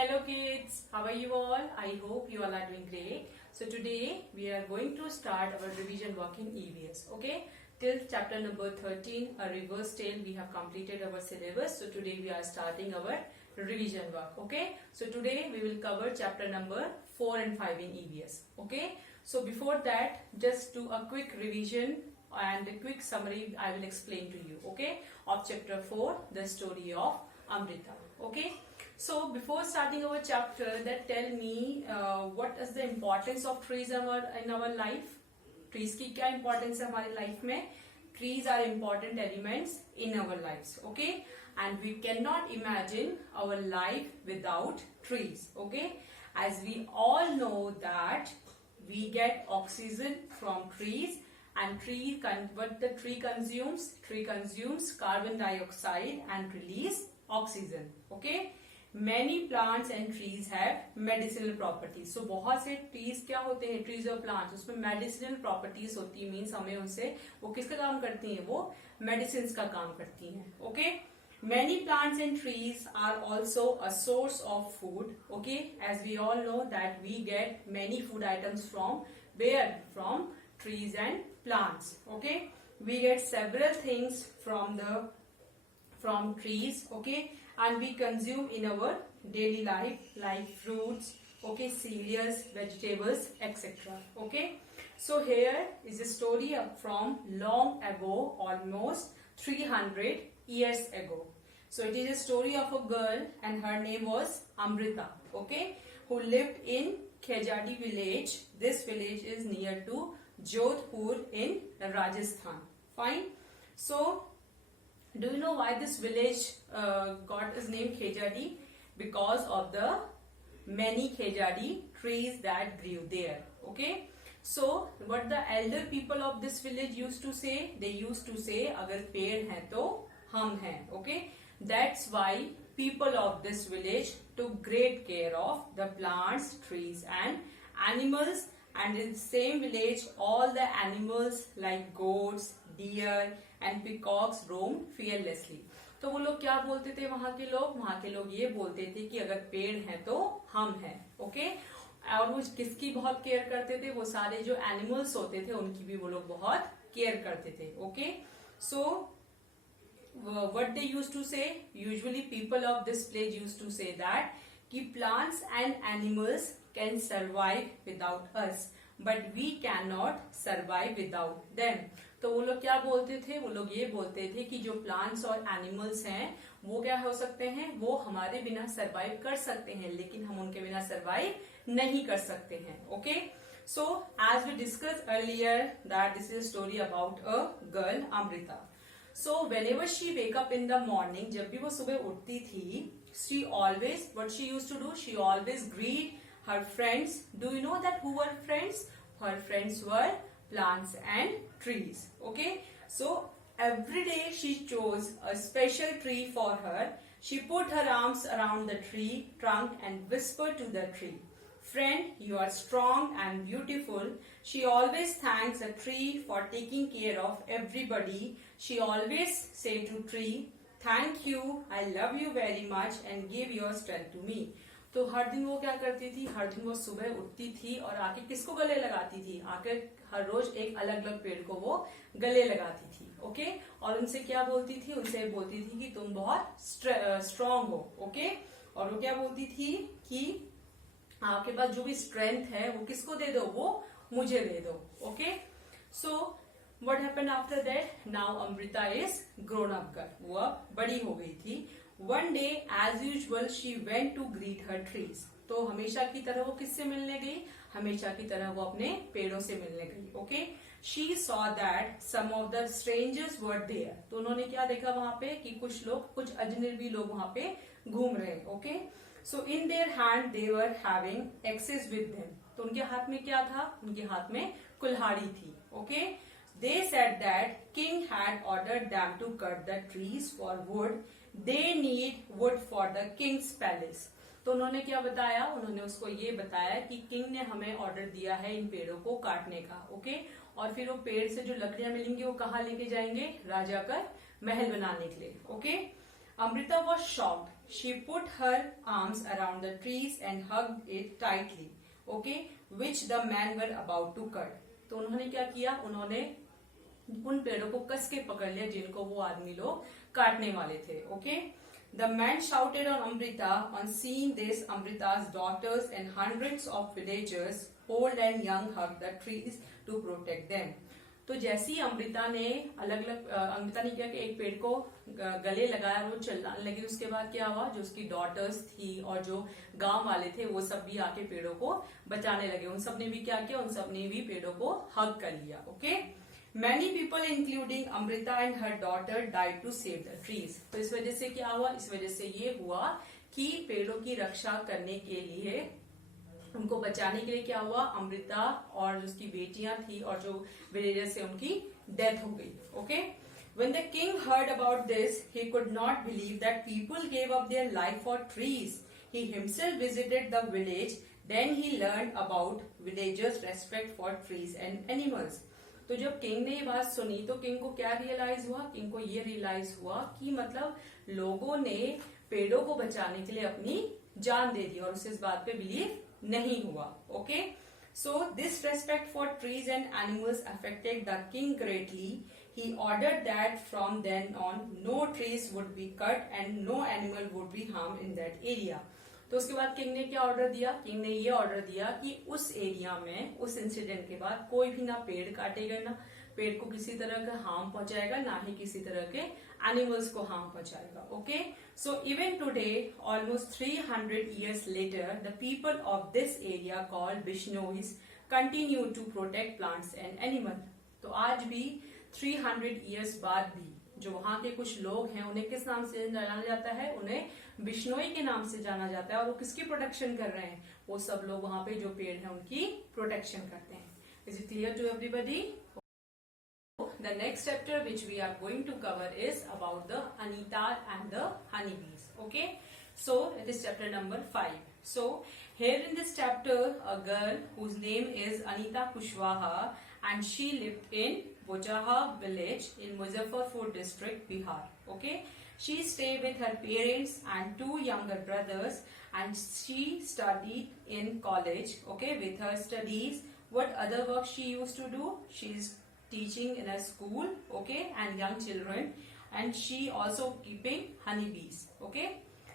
Hello kids, how are you all? I hope you all are doing great. So today we are going to start our revision work in EVS. Okay, till chapter number 13, a reverse tale, we have completed our syllabus. So today we are starting our revision work. Okay, so today we will cover chapter number 4 and 5 in EVS. Okay, so before that, just do a quick revision and a quick summary I will explain to you. Okay, of chapter 4, the story of Amrita. Okay. So before starting our chapter, that tell me what is the importance of trees in our life? Trees की क्या importance है हमारी life में? Trees are important elements in our lives, okay? And we cannot imagine our life without trees, okay? As we all know that we get oxygen from trees, and what the tree consumes carbon dioxide and release oxygen, okay? Many plants and trees have medicinal properties. So बहुत से trees क्या होते हैं, trees और plants, उसमें medicinal properties होती है, means हमें उनसे वो किसका काम करती हैं, वो medicines का काम करती हैं. Okay, many plants and trees are also a source of food. Okay, as we all know that we get many food items from where? From trees and plants. Okay, we get several things from trees. Okay, and we consume in our daily life like fruits, okay, cereals, vegetables, etc. Okay, so here is a story from long ago, almost 300 years ago. So it is a story of a girl and her name was Amrita, okay, who lived in Khejadi village. This village is near to Jodhpur in Rajasthan. Fine. So do you know why this village got its name Khejadi? Because of the many Khejadi trees that grew there. Okay. So what the elder people of this village used to say? They used to say, "Agar पेड़ हैं तो हम हैं." Okay. That's why people of this village took great care of the plants, trees, and animals. And in the same village, all the animals like goats, deer and peacocks roamed fearlessly. तो वो लोग क्या बोलते थे वहां के लोग ये बोलते थे कि अगर पेड़ हैं तो हम हैं. ओके, और वो किसकी बहुत केयर करते थे? वो सारे जो एनिमल्स होते थे उनकी भी वो लोग बहुत केयर करते थे. Okay, so what they used to say, usually people of this place used to say that कि plants and animals can survive without us, but we cannot survive without them. तो वो लोग क्या बोलते थे? वो लोग ये बोलते थे कि जो प्लांट्स और एनिमल्स हैं वो क्या हो सकते हैं, वो हमारे बिना सरवाइव कर सकते हैं, लेकिन हम उनके बिना सरवाइव नहीं कर सकते हैं. Okay, so as we discuss earlier that this is story about a girl Amrita. So whenever she wake up in the morning, जब भी वो सुबह उठती थी, she always, what she used to do, she always greet her friends. Do you know that who were friends? Her friends were plants and trees. Okay, so every day she chose a special tree for her. She put her arms around the tree trunk and whispered to the tree, "Friend, you are strong and beautiful." She always thanks the tree for taking care of everybody. She always say to tree, "Thank you, I love you very much and give your strength to me." तो हर दिन वो क्या करती थी? हर दिन वो सुबह उठती थी और आके किसको गले लगाती थी? आके हर रोज एक अलग अलग पेड़ को वो गले लगाती थी. ओके, और उनसे क्या बोलती थी? उनसे बोलती थी कि तुम बहुत स्ट्रांग हो. ओके, और वो क्या बोलती थी कि आपके पास जो भी स्ट्रेंथ है वो किसको दे दो? वो मुझे दे दो. Okay, so what happened after that? Now Amrita is grown up girl. वो अब बड़ी हो गई थी. One day, as usual, she went to greet her trees. तो हमेशा की तरह वो किससे मिलने गई? हमेशा की तरह वो अपने पेड़ों से मिलने गई. Okay? She saw that some of the strangers were there. तो उन्होंने क्या देखा वहां पे कि कुछ अजनबी लोग वहां पे घूम रहे. Okay? So in their hand they were having axes with them. तो उनके हाथ में क्या था? उनके हाथ में कुल्हाड़ी थी. Okay? They said that king had ordered them to cut the trees for wood. They need wood for the king's palace. तो उन्होंने क्या बताया? उन्होंने उसको ये बताया कि किंग ने हमें ऑर्डर दिया है इन पेड़ों को काटने का. ओके, और फिर वो पेड़ से जो लकड़ियां मिलेंगी वो कहाँ लेके जाएंगे? राजा का महल बनाने के लिए. Okay, Amrita was shocked. she put her arms around the trees and hugged it tightly, okay, which the men were about to cut. तो उन्होंने क्या किया, उन्होंने उन पेड़ों को कस के पकड़ लिया जिनको वो आदमी लोग काटने वाले थे. Okay, the man shouted on Amrita. On seeing this, अमृता's daughters and hundreds of villagers, old and young, hugged the trees to protect them. तो जैसी अमृता ने अमृता ने क्या कि एक पेड़ को गले लगाया, वो चलने लगी. उसके बाद क्या हुआ, जो उसकी डॉटर्स थी और जो गांव वाले थे वो सब भी आके पेड़ों को बचाने लगे. उन सब ने भी क्या किया, उन सब ने भी पेड़ों को हग कर लिया. Okay, many people including Amrita and her daughter died to save the trees. तो इस वजह से क्या हुआ, इस वजह से ये हुआ कि पेड़ों की रक्षा करने के लिए, उनको बचाने के लिए क्या हुआ, अमृता और उसकी बेटियां थी और जो विलेजर्स से उनकी डेथ हो गई. Okay, when the king heard about this, he could not believe that people gave up their life for trees. He himself visited the village. Then he learned about villagers' respect for trees and animals. तो जब king ने ये बात सुनी तो king को क्या realise हुआ, किंग को ये रियलाइज हुआ कि मतलब लोगों ने पेड़ों को बचाने के लिए अपनी जान दे दी और उसे इस बात पे बिलीव नहीं हुआ. Okay, so this respect for trees and animals affected the king greatly. He ordered that from then on no trees would be cut and no animal would be harmed in that area. तो उसके बाद king ने क्या order दिया, king ने ये order दिया कि उस एरिया में उस इंसिडेंट के बाद कोई भी ना पेड़ काटेगा, ना पेड़ को किसी तरह का हार्म पहुंचाएगा, ना ही किसी तरह के एनिमल्स को हार्म पहुंचाएगा. Okay, so even today almost 300 years later the people of this area called बिश्नोईज continue to protect plants and animals. तो आज भी 300 years बाद भी जो वहां के कुछ लोग हैं उन्हें किस नाम से जाना जाता है, उन्हें बिश्नोई के नाम से जाना जाता है. और वो किसकी प्रोटेक्शन कर रहे हैं, वो सब लोग वहां पे जो पेड़ हैं उनकी प्रोटेक्शन करते हैं. Is it clear to everybody? The next chapter which we are going to cover is about the Anita and the honeybees. Okay, so it is chapter number 5. So here in this chapter, a girl whose name is Anita Kushwaha, and she lived in Bojaha village in Muzaffarpur district, Bihar. Okay, she stayed with her parents and 2 younger brothers, and she studied in college. Okay, with her studies, what other work she used to do? She is teaching in a school, okay, and young children, and she also keeping honeybees. Okay,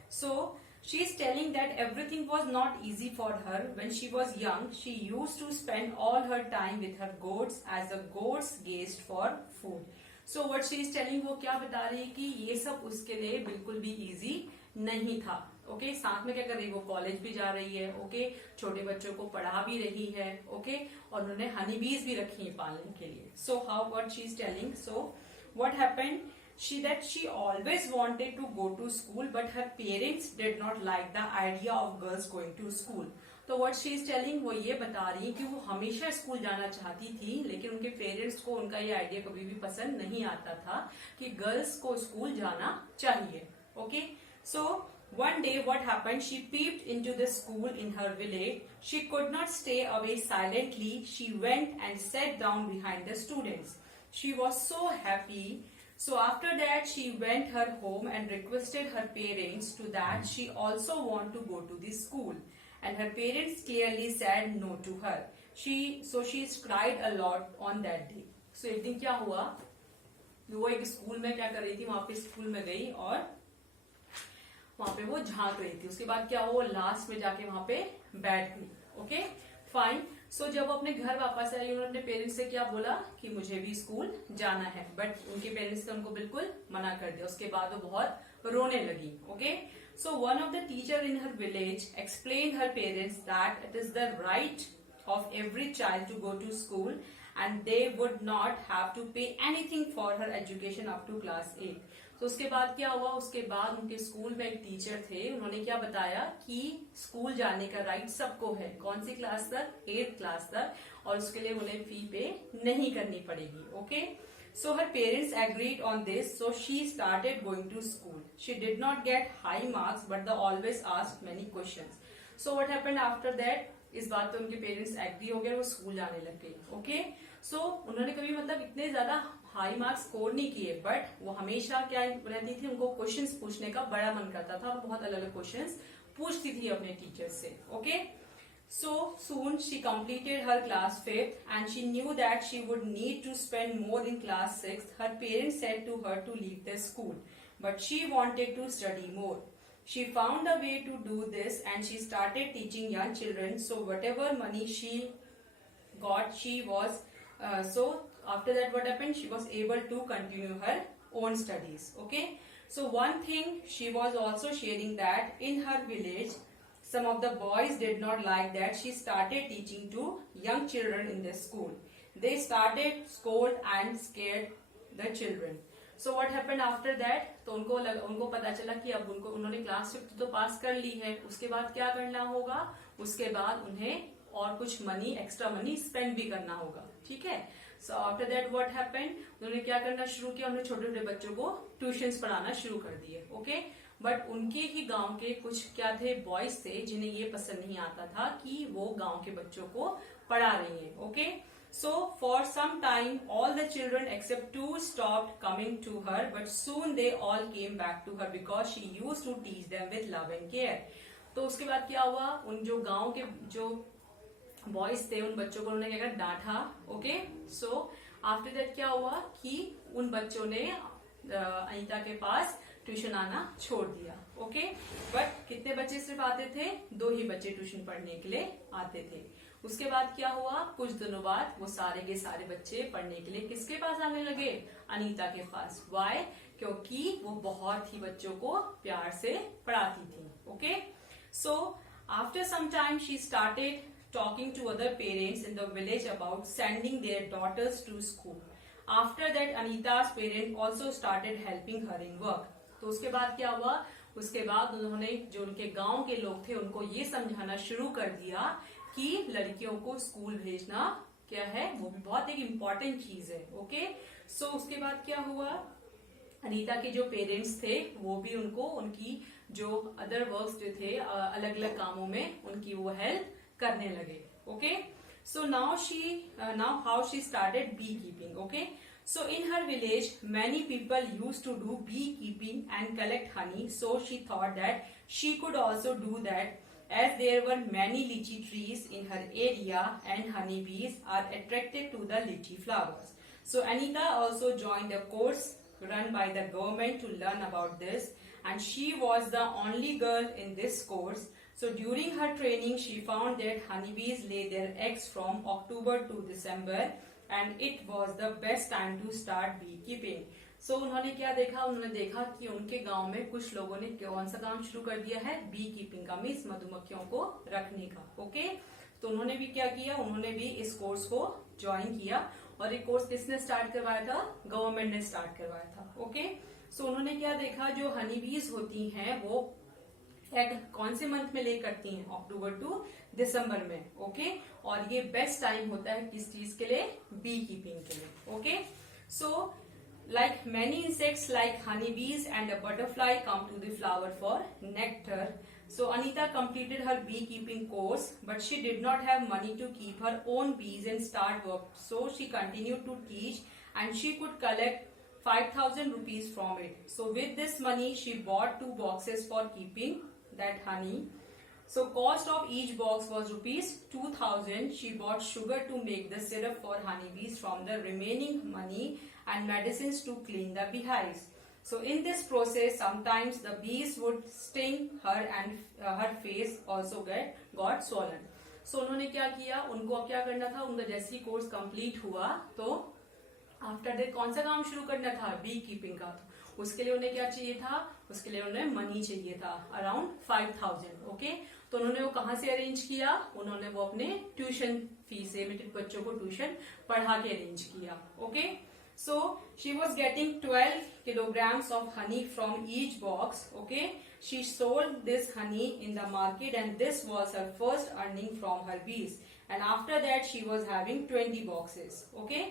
so she is telling that everything was not easy for her. When she was young, she used to spend all her time with her goats as the goats gazed for food. So what she is telling, वो क्या बता रही है कि ये सब उसके लिए बिल्कुल भी easy नहीं था. ओके, साथ में क्या कर रही है, वो कॉलेज भी जा रही है. ओके, छोटे बच्चों को पढ़ा भी रही है. ओके, और उन्होंने हनीबीज भी रखी है पालने के लिए. So how what she is telling, so what happened, she always wanted to go to school, but her parents did not like the idea of girls going to school. तो what she is telling, वो ये बता रही है कि वो हमेशा school जाना चाहती थी, लेकिन उनके पेरेंट्स को उनका ये आइडिया कभी भी पसंद नहीं आता था कि गर्ल्स को स्कूल जाना चाहिए. Okay, so one day what happened, she peeped into the school in her village. She could not stay away silently. She went and sat down behind the students. She was so happy. So after that she went her home and requested her parents to that she also want to go to the school, and her parents clearly said no to her. She cried a lot on that day. So एक दिन क्या हुआ, वो एक school में क्या कर रही थी, वहां पे स्कूल में गई और वहां पे वो झांक रही थी. उसके बाद क्या हुआ, लास्ट में जाके वहां पे बैठ गई. Okay, fine. सो जब अपने घर वापस आई, उन्होंने अपने पेरेंट्स से क्या बोला कि मुझे भी स्कूल जाना है, बट उनके पेरेंट्स ने उनको बिल्कुल मना कर दिया. उसके बाद वो बहुत रोने लगी. Okay, so one of the teacher in her village explain her parents that it is the right of every child to go to school and they would not have to pay anything for her education up to class 8. तो उसके बाद क्या हुआ, उसके बाद उनके school में एक टीचर थे, उन्होंने क्या बताया कि स्कूल जाने का राइट सबको है. कौन सी क्लास तक, 8th क्लास तक, और उसके लिए उन्हें फी पे नहीं करनी पड़ेगी. Okay, so her parents agreed on this, so she started going to school. She did not get high marks but they always asked many questions. So what happened after that, इस बात पे उनके पेरेंट्स एग्री हो गए, वो school जाने लग गए. ओके, सो उन्होंने कभी मतलब इतने ज्यादा हाई मार्क्स स्कोर नहीं किए, बट वो हमेशा क्या रहती थी, उनको क्वेश्चंस पूछने का बड़ा मन करता था और बहुत अलग अलग क्वेश्चंस पूछती थी अपने टीचर्स से. Okay, so soon she completed her class 5th and she knew that she would need to spend more in class 6th. Her parents said to her to leave the school, but she wanted to study more. She found a way to do this and she started teaching young children. So whatever money she got, she was so after that what happened, she was able to continue her own studies. Okay, so one thing she was also sharing that in her village some of the boys did not like that she started teaching to young children in the school. They started scold and scared the children. So what happened after that, तो उनको पता चला कि अब उन्होंने class 5 तो पास कर ली है, उसके बाद क्या करना होगा, उसके बाद उन्हें और कुछ मनी, एक्स्ट्रा मनी स्पेंड भी करना होगा. ठीक है. So after that what happened, उन्होंने क्या करना शुरू किया, उन्होंने छोटे छोटे बच्चों को ट्यूशंस पढ़ाना शुरू कर दिए. ओके, बट उनके ही गांव के कुछ क्या थे, बॉयज थे, जिन्हें ये पसंद नहीं आता था कि वो गांव के बच्चों को पढ़ा रही हैं. Okay, so for some time all the children except 2 stopped coming to her, but soon they all came back to her because she used to teach them with love and care. तो उसके बाद क्या हुआ, उन जो गांव के जो बॉयज थे उन बच्चों को उन्होंने क्या डांटा. ओके, सो आफ्टर दैट क्या हुआ कि उन बच्चों ने अनीता के पास ट्यूशन आना छोड़ दिया. ओके, बट कितने बच्चे सिर्फ आते थे, 2 ही बच्चे ट्यूशन पढ़ने के लिए आते थे. उसके बाद क्या हुआ, कुछ दिनों बाद वो सारे के सारे बच्चे पढ़ने के लिए किसके पास आने लगे, अनीता के पास. वाई, क्योंकि वो बहुत ही बच्चों को प्यार से पढ़ाती थी. Okay, so after some time she started talking to other parents in the village about sending their daughters to school. After that, Anita's parents also started helping her in work. तो उसके बाद क्या हुआ, उसके बाद उन्होंने जो उनके गांव के लोग थे उनको ये समझाना शुरू कर दिया कि लड़कियों को स्कूल भेजना क्या है, वो भी बहुत एक इम्पॉर्टेंट चीज है. ओके, सो उसके बाद क्या हुआ, अनीता के जो पेरेंट्स थे वो भी उनको उनकी जो अदर वर्क्स जो थे अलग अलग कामों में उनकी वो हेल्प करने लगे. Okay, so now how she started be keeping. Okay, so in her village many people used to do beekeeping and collect honey, so she thought that she could also do that as there were many lychee trees in her area and honeybees are attracted to the lychee flowers. So Anita also joined a course run by the government to learn about this, and she was the only girl in this course. So during her training she found that honeybees lay their eggs from October to December and it was the best time to start beekeeping. So उन्होंने क्या देखा, उन्होंने देखा कि उनके गांव में कुछ लोगों ने कौन सा काम शुरू कर दिया है, बी कीपिंग का, मीन्स मधुमक्खियों को रखने का. ओके, तो उन्होंने भी क्या किया, उन्होंने भी इस कोर्स को ज्वाइन किया. और ये कोर्स किसने स्टार्ट करवाया था, गवर्नमेंट ने स्टार्ट करवाया था. ओके, सो उन्होंने क्या देखा, जो हनीबीज होती हैं वो एग कौन से मंथ में ले करती हैं, अक्टूबर टू दिसंबर में. ओके, और ये बेस्ट टाइम होता है किस चीज के लिए, बी कीपिंग के लिए. Okay, so like many insects like honeybees and a butterfly come to the flower for nectar. So Anita completed her beekeeping course, but she did not have money to keep her own bees and start work. So she continued to teach and she could collect 5,000 rupees from it. So with this money she bought 2 boxes for keeping that honey. So cost of each box was rupees 2,000. She bought sugar to make the syrup for honeybees from the remaining money and medicines to clean the beehives. So in this process, sometimes the bees would sting her and her face also got swollen. So उन्होंने क्या किया, उनको अब क्या करना था, उनका जैसे ही कोर्स कंप्लीट हुआ तो आफ्टर दैट कौन सा काम शुरू करना था, बी कीपिंग का. उसके लिए उन्हें क्या चाहिए था, उसके लिए उन्हें मनी चाहिए था अराउंड 5,000. ओके, तो उन्होंने वो कहाँ से अरेंज किया, उन्होंने वो अपने ट्यूशन फीस से बच्चों को ट्यूशन पढ़ा के अरेंज किया. Okay, so she was getting 12 kilograms of honey from each box. Okay, she sold this honey in the market and this was her first earning from her bees. And after that she was having 20 boxes. Okay,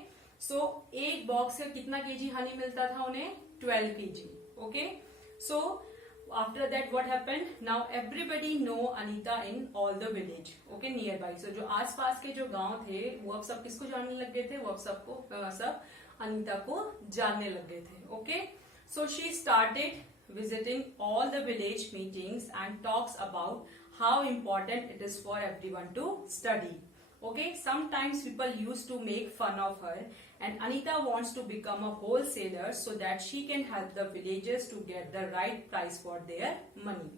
so एक box से कितना KG Honey मिलता था उन्हें, 12 kg. Okay, so after that what happened? Now everybody know Anita in all the village, okay, nearby. So जो आसपास के जो गांव थे वो अब सब किसको जानने लग गए थे? वो अब सबको सब अनीता को जानने लग गए थे, okay. So she started visiting all the village meetings and talks about how important it is for everyone to study. Okay, sometimes people used to make fun of her, and Anita wants to become a wholesaler so that she can help the villagers to get the right price for their money.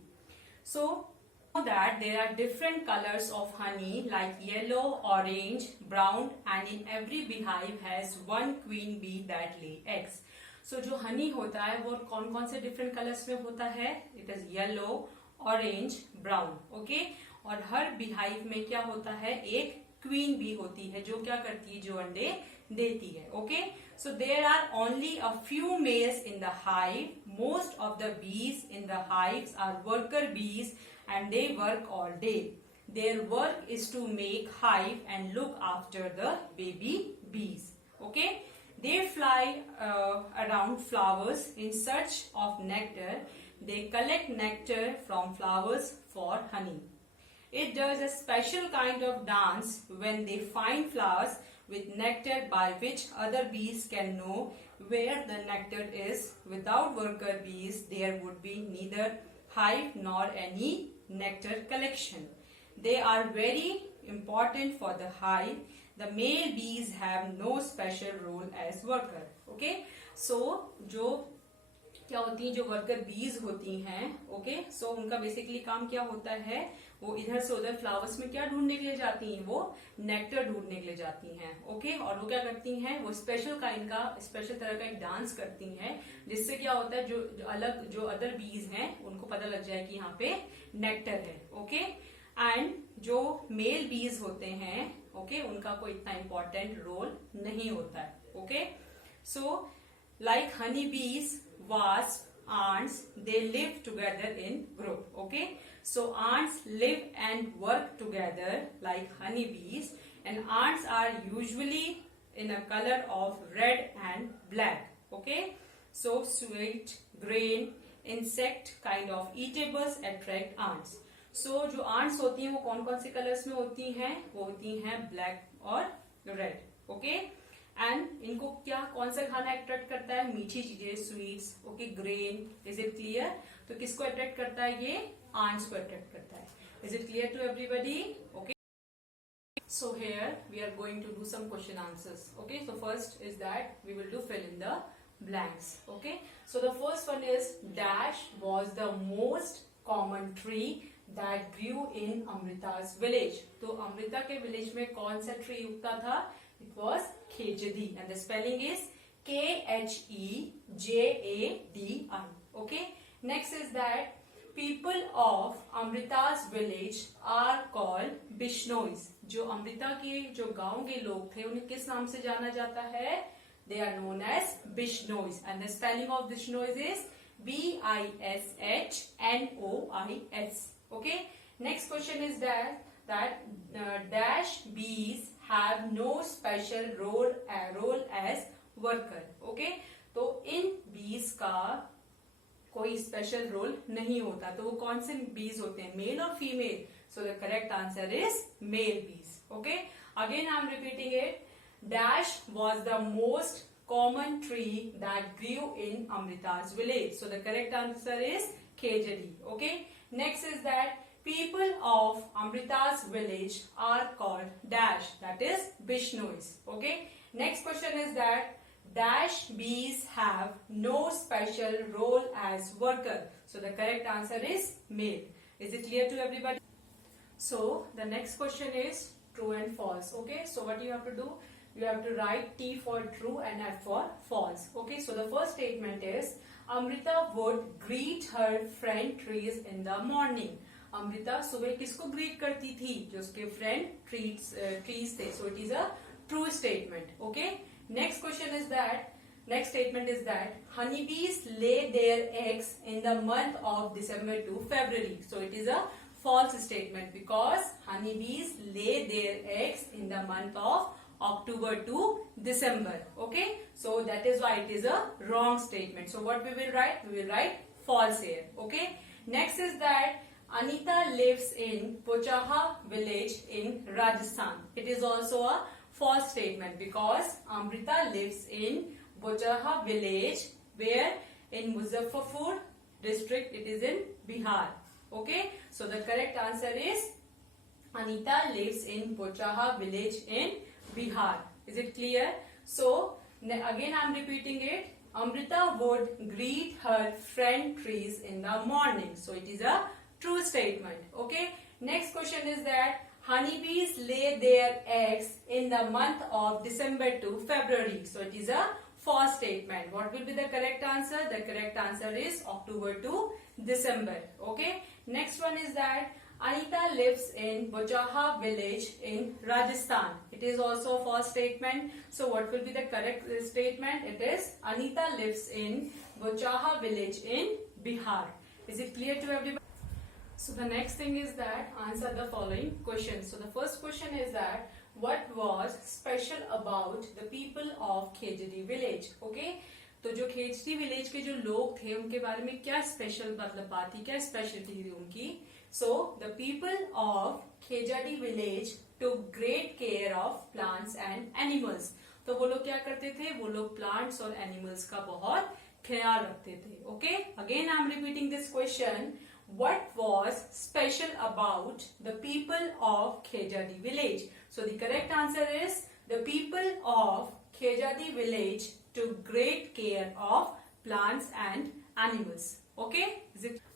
So that there are different colors of honey like yellow, orange, brown, and in every beehive has one queen bee that lay eggs. So जो honey होता है वो कौन कौन से different colors में होता है? It is yellow, orange, brown, okay. और हर beehive में क्या होता है? एक क्वीन बी होती है जो क्या करती है? जो अंडे देती है, okay. So there are only a few males in the hive. Most of the bees in the hives are worker bees and they work all day. Their work is to make hive and look after the baby bees, okay. They fly around flowers in search of nectar. They collect nectar from flowers for honey. It does a special kind of dance when they find flowers with nectar by which other bees can know where the nectar is. Without worker bees, there would be neither hive nor any nectar collection. They are very important for the hive. The male bees have no special role as worker. Okay, so जो क्या होती हैं? जो worker बीज होती हैं, okay. सो उनका basically काम क्या होता है? वो इधर से उधर फ्लावर्स में क्या ढूंढने के लिए जाती हैं? वो नेक्टर ढूंढने के लिए जाती हैं, ओके. और वो क्या करती हैं? वो स्पेशल काइंड का, स्पेशल तरह का एक डांस करती हैं जिससे क्या होता है? जो अदर बीज हैं उनको पता लग जाए कि यहाँ पे नेक्टर है, ओके. एंड जो मेल बीज होते हैं, ओके, उनका कोई इतना इंपॉर्टेंट रोल नहीं होता है, ओके. सो लाइक हनी बीज, wasps, ants, they live together in group, okay. So ants live and work together like honeybees, and ants are usually in a color of red and black, okay. So sweet, grain, insect kind of eatables attract ants. So जो ants होती हैं वो कौन कौन से colours में होती हैं? वो होती हैं ब्लैक और रेड, ओके. एंड इनको क्या, कौन सा खाना अट्रैक्ट करता है? मीठी चीजें, sweets, okay, grain. Is it clear? तो किसको अट्रैक्ट करता है? ये आंट्स को अट्रैक्ट करता है. Is it clear to everybody? Okay. So here we are going to do some question answers, okay. So first is that we will do fill in the blanks, okay. So the first one is dash was the most common tree that grew in Amrita's village. तो अमृता के village में कौन सा tree उगता था? It was khejadi, and the spelling is Khejadi. Okay. Next is that people of Amrita's village are called Bishnois. जो अमृता के जो गांव के लोग थे उन्हें किस नाम से जाना जाता है? They are known as Bishnois, and the spelling of Bishnois is Bishnois. Okay. Next question is that dash bees have no special role as worker. Okay. तो इन बीज का कोई स्पेशल रोल नहीं होता. तो वो कौन से बीज होते हैं? मेल और female. So the correct answer is male bees. Okay. Again I am repeating it. Dash was the most common tree that grew in Amrita's village. So the correct answer is Khejadi. Okay. Next is that people of Amrita's village are called dash, that is Bishnois. Okay. Next question is that dash bees have no special role as worker. So the correct answer is male. Is it clear to everybody? So the next question is true and false. Okay. So what you have to do? You have to write T for true and F for false. Okay, so the first statement is Amrita would greet her friend trees in the morning. Amrita सुबह किसको greet करती थी? जो उसके friend trees थे. So it is a true statement. Okay. Next statement is that honeybees lay their eggs in the month of December to February. So it is a false statement because honeybees lay their eggs in the month of October to December. Okay, so that is why it is a wrong statement. So what we will write? We will write false here. Okay. Next is that Anita lives in Pochaha village in Rajasthan. It is also a false statement because Amrita lives in Pochaha village where in Muzaffarpur district, it is in Bihar. Okay, so the correct answer is Anita lives in Pochaha village in Bihar. Is it clear? So again I am repeating it. Amrita would greet her friend trees in the morning. So it is a true statement. Okay. Next question is that honeybees lay their eggs in the month of December to February. So it is a false statement. What will be the correct answer? The correct answer is October to December. Okay. Next one is that Anita lives in Bochaha village in Rajasthan. It is also a false statement. So what will be the correct statement? It is Anita lives in Bochaha village in Bihar. Is it clear to everybody? So the next thing is that answer the following questions. So the first question is that what was special about the people of Khejdi village? Okay. तो जो खेजड़ी village के जो लोग थे उनके बारे में क्या स्पेशल मतलब बात थी, क्या स्पेशलिटी थी उनकी? So the people of Khejarli village took great care of plants and animals. तो वो लोग क्या करते थे? वो लोग प्लांट्स और एनिमल्स का बहुत ख्याल रखते थे. Okay, again I am repeating this question. What was special about the people of Khejadi village? So the correct answer is the people of Khejadi village took great care of plants and animals. Okay?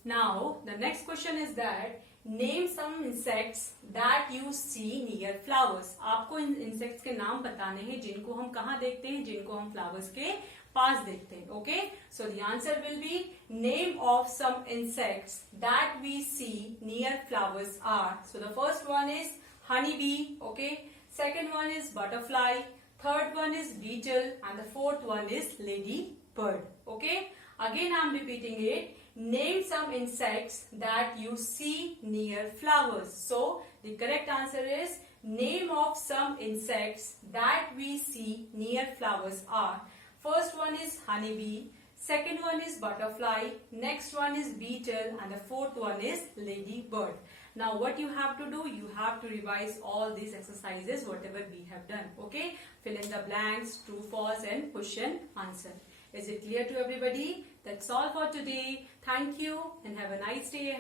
Now the next question is that name some insects that you see near flowers. आपको इन insects के नाम बताने हैं जिनको हम कहाँ देखते हैं, जिनको हम flowers के पास देखते हैं. Okay, so the answer will be name of some insects that we see near flowers are. So the first one is honeybee. Okay, second one is butterfly, third one is beetle, and the fourth one is ladybird. Okay, again I am repeating it. Name some insects that you see near flowers. So the correct answer is name of some insects that we see near flowers are. First one is honeybee, second one is butterfly, next one is beetle, and the fourth one is ladybird. Now what you have to do, you have to revise all these exercises whatever we have done. Okay, fill in the blanks, true, false, and question answer. Is it clear to everybody? That's all for today. Thank you and have a nice day.